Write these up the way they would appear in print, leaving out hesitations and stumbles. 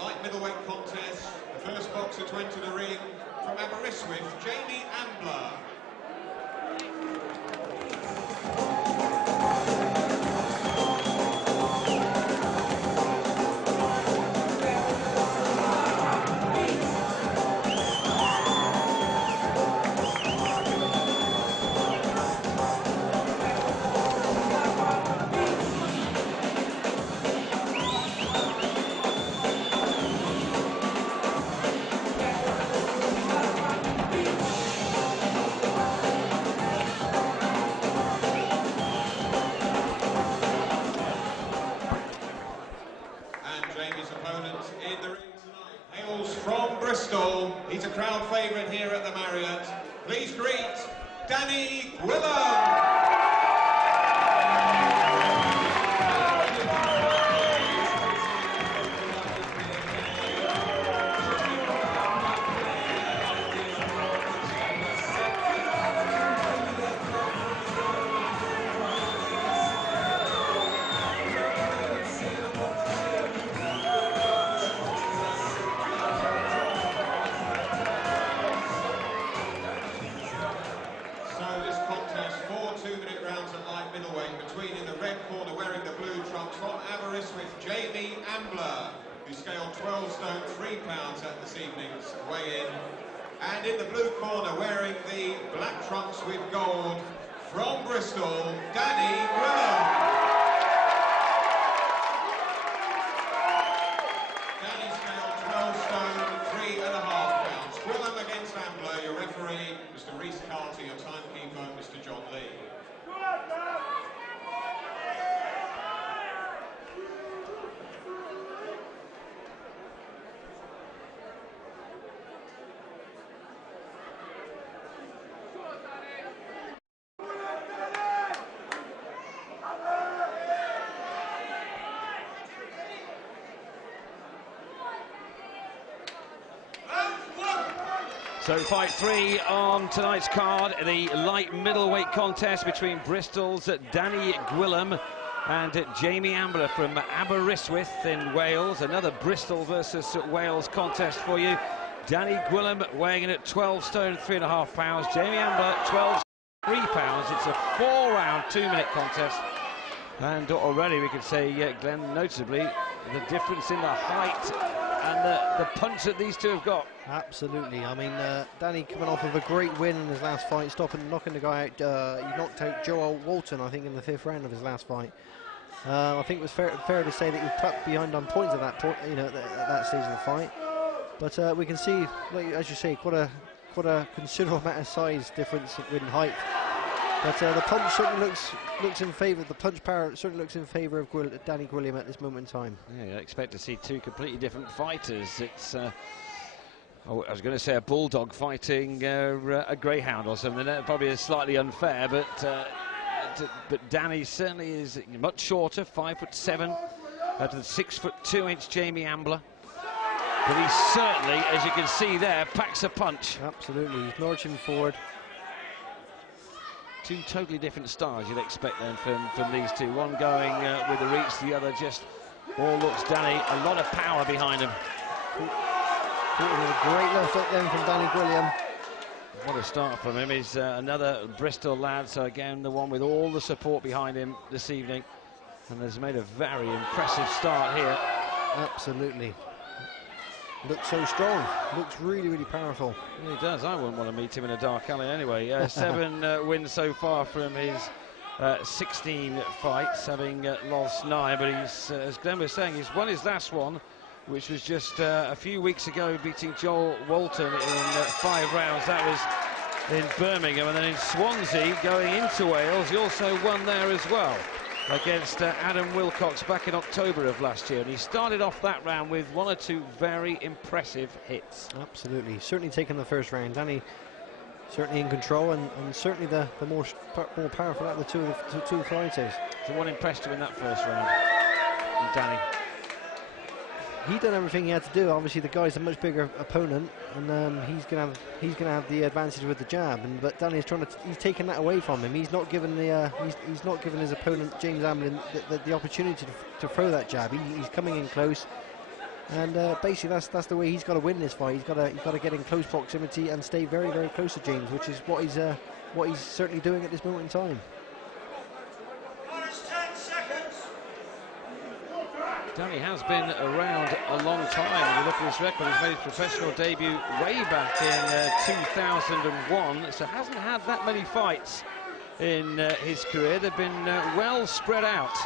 light middleweight contest. The first boxer to enter the ring from Aberystwyth, Jamie Ambler. Jamie's opponent in the ring tonight hails from Bristol. He's a crowd favourite here at the Marriott. Please greet Danny Gwilym. Between in the red corner wearing the blue trunks from Aberystwyth, Jamie Ambler, who scaled 12 stone 3 pounds at this evening's weigh-in. And in the blue corner wearing the black trunks with gold from Bristol, Danny Gwilym. Danny scaled 12 stone 3.5 pounds. Gwilym against Ambler, your referee, Mr. Reese Carter, your timekeeper, Mr. John Lee. So fight 3 on tonight's card, the light middleweight contest between Bristol's Danny Gwilym and Jamie Ambler from Aberystwyth in Wales. Another Bristol versus Wales contest for you. Danny Gwilym weighing in at 12 stone 3.5 pounds. Jamie Ambler 12 3 pounds. It's a 4-round 2-minute contest. And already we could say, Glenn, noticeably, the difference in the height and the punch that these two have got. Absolutely. I mean, Danny coming off of a great win in his last fight, knocking the guy out. He knocked out Joe Walton, I think, in the 5th round of his last fight. I think it was fair to say that he tucked behind on points at that point, at that stage of the fight. But we can see, like, as you say, quite a considerable amount of size difference in height. But the punch certainly looks in favour. The punch power certainly looks in favour of Danny Gwilym at this moment in time. Yeah, you expect to see two completely different fighters. It's I was going to say a bulldog fighting a greyhound or something. That probably is slightly unfair, but Danny certainly is much shorter, 5'7", to the 6'2" Jamie Ambler. But he certainly, as you can see there, packs a punch. Absolutely, he's marching forward. Two totally different styles you'd expect then from these two. One going with the reach, the other just all looks Danny. A lot of power behind him. A great left hook then from Danny Gwilym. What a start from him. He's another Bristol lad, so again the one with all the support behind him this evening, and has made a very impressive start here. Absolutely. Looks so strong. Looks really, really powerful. He does. I wouldn't want to meet him in a dark alley anyway. 7 wins so far from his 16 fights, having lost 9. But he's, as Glenn was saying, he's won his last one, which was just a few weeks ago, beating Joel Walton in 5 rounds. That was in Birmingham, and then in Swansea, going into Wales, he also won there as well against Adam Wilcox back in October of last year. And he started off that round with 1 or 2 very impressive hits. Absolutely, certainly taking the first round. Danny certainly in control, and certainly the more powerful out of the two fighters. So what impressed you in that first round, Danny? He done everything he had to do. Obviously, the guy's a much bigger opponent, and he's gonna have the advantage with the jab. But Danny's he's taking that away from him. He's not given he's not given his opponent James Ambler the opportunity to throw that jab. He's coming in close, And basically, that's the way he's got to win this fight. He's got to get in close proximity and stay very, very close to James, which is what he's certainly doing at this moment in time. Danny has been around a long time. When you look at his record, he's made his professional debut way back in 2001, so hasn't had that many fights in his career. They've been well spread out.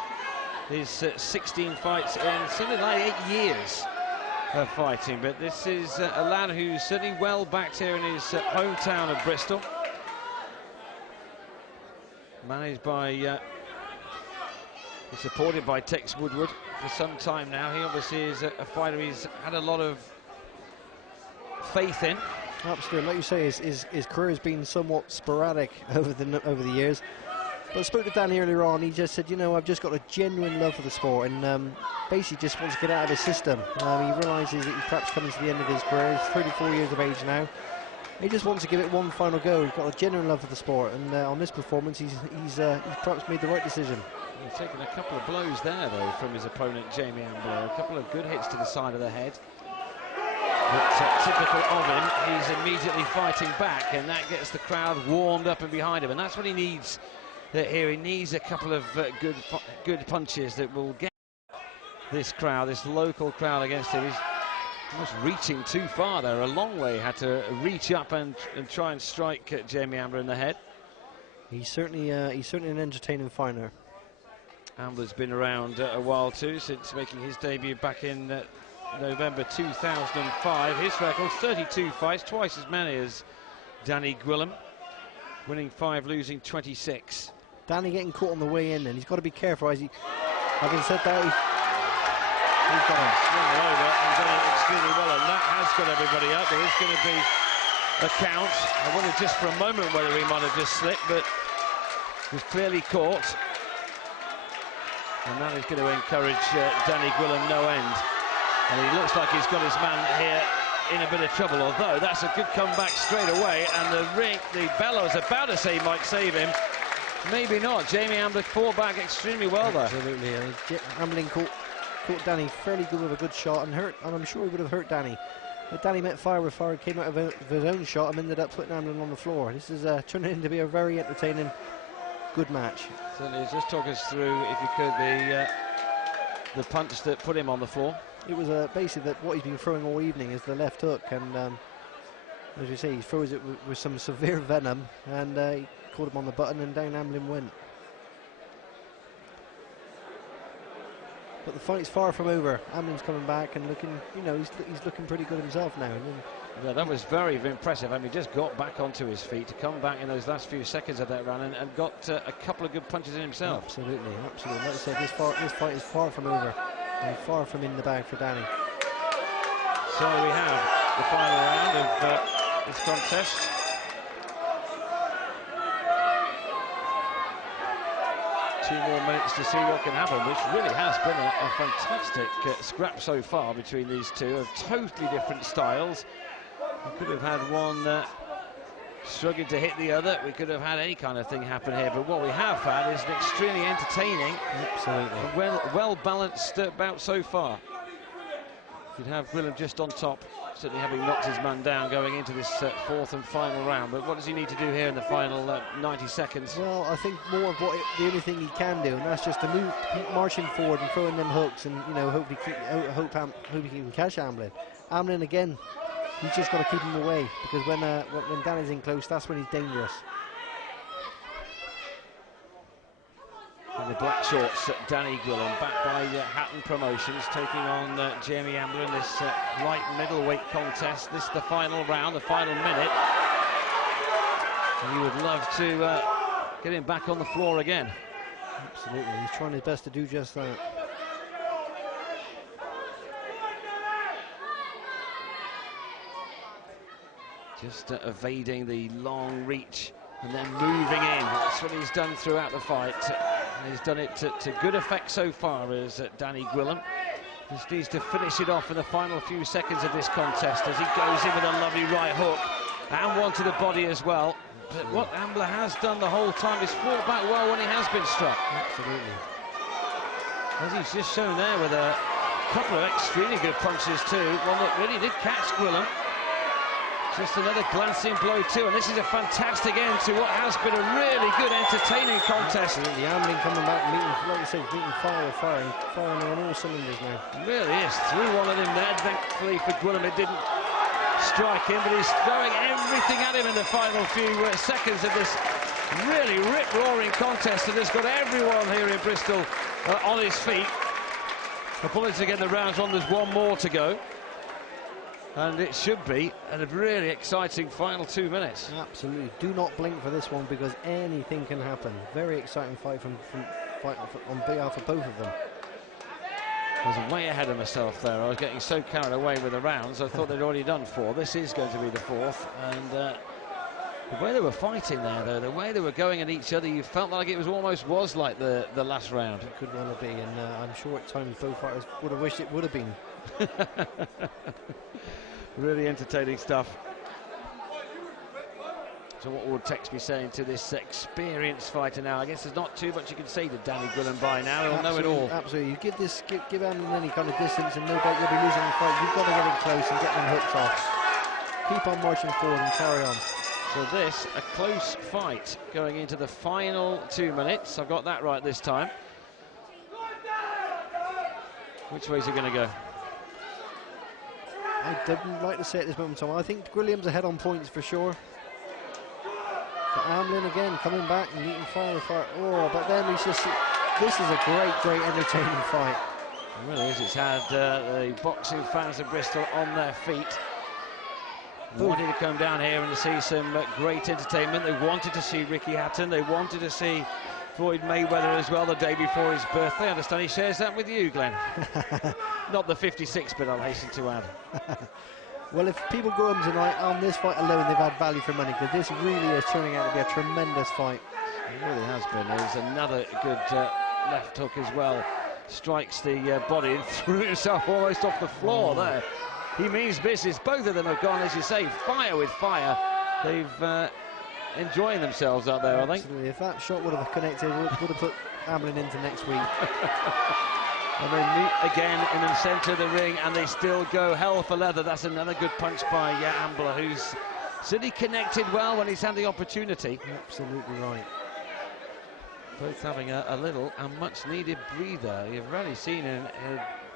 His 16 fights in something like 8 years of fighting, but this is a lad who's certainly well backed here in his hometown of Bristol. Managed by, supported by Tex Woodward for some time now. He obviously is a fighter he's had a lot of faith in. Absolutely, like you say, his career has been somewhat sporadic over the years. But I spoke to Danny earlier on. He just said, you know, I've just got a genuine love for the sport, and basically just wants to get out of his system. He realises that he's perhaps coming to the end of his career. He's 34 years of age now. He just wants to give it one final go. He's got a genuine love for the sport, and on this performance, he's perhaps made the right decision. He's taken a couple of blows there, though, from his opponent, Jamie Ambler. A couple of good hits to the side of the head. But typical of him, he's immediately fighting back, and that gets the crowd warmed up and behind him. And that's what he needs here. He needs a couple of good punches that will get this crowd, this local crowd against him. He's almost reaching too far there, a long way. Had to reach up and try and strike Jamie Ambler in the head. He's certainly an entertaining fighter. Ambler's been around a while too, since making his debut back in November 2005. His record, 32 fights, twice as many as Danny Gwilym, winning 5, losing 26. Danny getting caught on the way in, and he's got to be careful. Having said that, he's got him. Swung over and done it extremely well, and that has got everybody up. There is going to be a count. I wondered just for a moment whether he might have just slipped, but was clearly caught. And that is going to encourage Danny Gwilym no end. And he looks like he's got his man here in a bit of trouble, although that's a good comeback straight away. And the bellows about to say might save him. Maybe not. Jamie Ambler fought back extremely well there. Absolutely. Ambler caught Danny fairly good with a good shot, and I'm sure he would have hurt Danny. But Danny met fire with fire, came out of his own shot and ended up putting Ambler on the floor. This is turning into be a very entertaining, good match. Certainly. Just talk us through, if you could, the punch that put him on the floor. It was basically that what he's been throwing all evening is the left hook, and as you say, he throws it with some severe venom, and he caught him on the button, and down Ambler went. But the fight's far from over. Ambler's coming back and looking, you know, he's looking pretty good himself now. Yeah, that was very impressive. I mean, he just got back onto his feet to come back in those last few seconds of that run, and got a couple of good punches in himself. Absolutely, absolutely. Like I said, this fight is far from over, and far from in the bag for Danny. So we have the final round of this contest. Two more minutes to see what can happen, which really has been a fantastic scrap so far between these two of totally different styles. We could have had one struggling to hit the other. We could have had any kind of thing happen here, but what we have had is an extremely entertaining, well balanced bout so far. You'd have Gwilym just on top, certainly having knocked his man down going into this fourth and final round. But what does he need to do here in the final 90 seconds? Well, I think more of the only thing he can do, and that's just to keep marching forward and throwing them hooks, and hopefully hope he can catch Ambler. Ambler again, he's just got to keep him away, because when Danny's in close, that's when he's dangerous. In the black shorts, Danny Gwilym, backed by Hatton Promotions, taking on Jamie Ambler in this light middleweight contest. This is the final round, the final minute. And he would love to get him back on the floor again. Absolutely, he's trying his best to do just that. Just evading the long reach and then moving in. That's what he's done throughout the fight. He's done it to good effect so far as Danny Gwilym. Just needs to finish it off in the final few seconds of this contest as he goes in with a lovely right hook and one to the body as well. But what Ambler has done the whole time is fought back well when he has been struck. Absolutely. As he's just shown there with a couple of extremely good punches too. One that really did catch Gwilym. Just another glancing blow too, and this is a fantastic end to what has been a really good, entertaining contest. The Ambler coming back, like I said, meeting firing on all cylinders now. It really is. Threw one of them there. Thankfully for Gwilym, it didn't strike him, but he's throwing everything at him in the final few seconds of this really rip-roaring contest, and has got everyone here in Bristol on his feet. Apologies again, the round's on. There's one more to go. And it should be a really exciting final 2 minutes. Absolutely. Do not blink for this one, because anything can happen. Very exciting fight on behalf of both of them. I was way ahead of myself there. I was getting so carried away with the rounds. I thought they'd already done 4. This is going to be the 4th. And the way they were fighting there, though, the way they were going at each other, you felt like it was like the last round. It could well be, and I'm sure at times both fighters would have wished it would have been. Really entertaining stuff. So what would Tex be saying to this experienced fighter now? I guess there's not too much you can say to Danny Gwilym by now. He'll know it all. Absolutely. You give Ambler any kind of distance, and no doubt you'll be losing the fight. You've got to get it close and get them hooks off. Keep on marching forward and carry on. So this, a close fight going into the final 2 minutes. I've got that right this time. Which way is it going to go? I didn't like to say at this moment in time. I think Gwilym's ahead on points for sure. But Ambler again coming back and meeting fire. Oh, but then he's just. This is a great entertaining fight. It really is. It's had the boxing fans of Bristol on their feet. They wanted to come down here and to see some great entertainment. They wanted to see Ricky Hatton. They wanted to see Floyd Mayweather as well the day before his birthday. I understand he shares that with you, Glenn. Not the 56 bit, I'll hasten to add. Well, if people go home tonight on this fight alone, they've had value for money, because this really is turning out to be a tremendous fight. It really has been. There's another good left hook as well. Strikes the body and threw himself almost off the floor there. He means business. Both of them have gone, as you say, fire with fire. They've enjoying themselves out there, I think. Absolutely. If that shot would have connected, would have put Ambler into next week. And they meet again in the centre of the ring, and they still go hell for leather. That's another good punch by Ambler, who's certainly connected well when he's had the opportunity. Absolutely right. Both having a little and much needed breather. You've rarely seen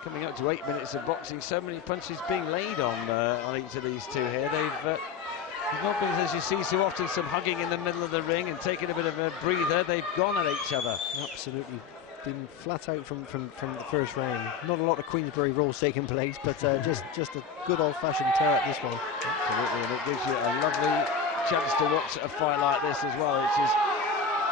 coming up to 8 minutes of boxing so many punches being laid on each of these two here. They've not been, as you see so often, some hugging in the middle of the ring and taking a bit of a breather. They've gone at each other. Absolutely. Been flat out from the first round. Not a lot of Queensberry rolls taking place, but just a good old-fashioned tear at this one. Absolutely, and it gives you a lovely chance to watch a fight like this as well, which is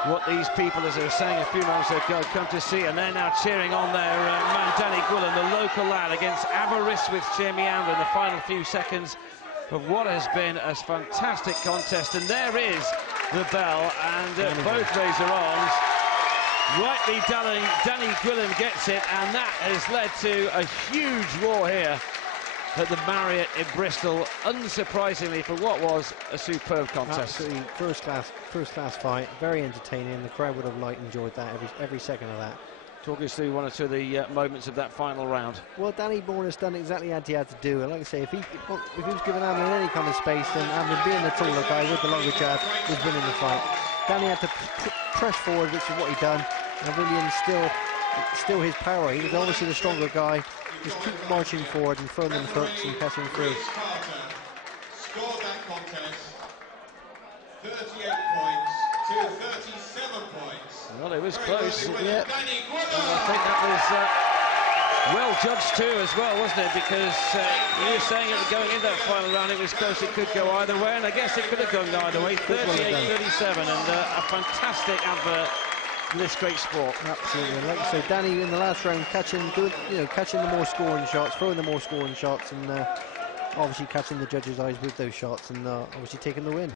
what these people, as I was saying a few moments ago, come to see, and they're now cheering on their man Danny Gwilym, the local lad, against Aberystwyth Jamie Ambler in the final few seconds of what has been a fantastic contest. And there is the bell, and both razor arms. Rightly, Danny Gwilym gets it, and that has led to a huge roar here at the Marriott in Bristol, unsurprisingly for what was a superb contest. Absolutely first class fight, very entertaining. The crowd would have enjoyed that every second of that. Talk us through one or two of the moments of that final round. Well, Danny Bourne's done exactly what he had to do. And like I say, if he was giving Ambler any kind of space, then Ambler, being the taller guy with the longer jab, was winning the fight. Danny had to press forward, which is what he done, and really instill his power. He was obviously the stronger guy. Just keep marching forward and throwing them hooks and catching through. Scored that contest 38 points to 37 points. Well, it was close. Yeah. I think that was well judged too as well, wasn't it? Because you were saying it going into that final round, it was close, it could go either way, and I guess it could have gone either way. 38-37, and a fantastic advert for this great sport. Absolutely. And like I say, Danny in the last round catching the more scoring shots, throwing the more scoring shots, and obviously catching the judges' eyes with those shots, and obviously taking the win.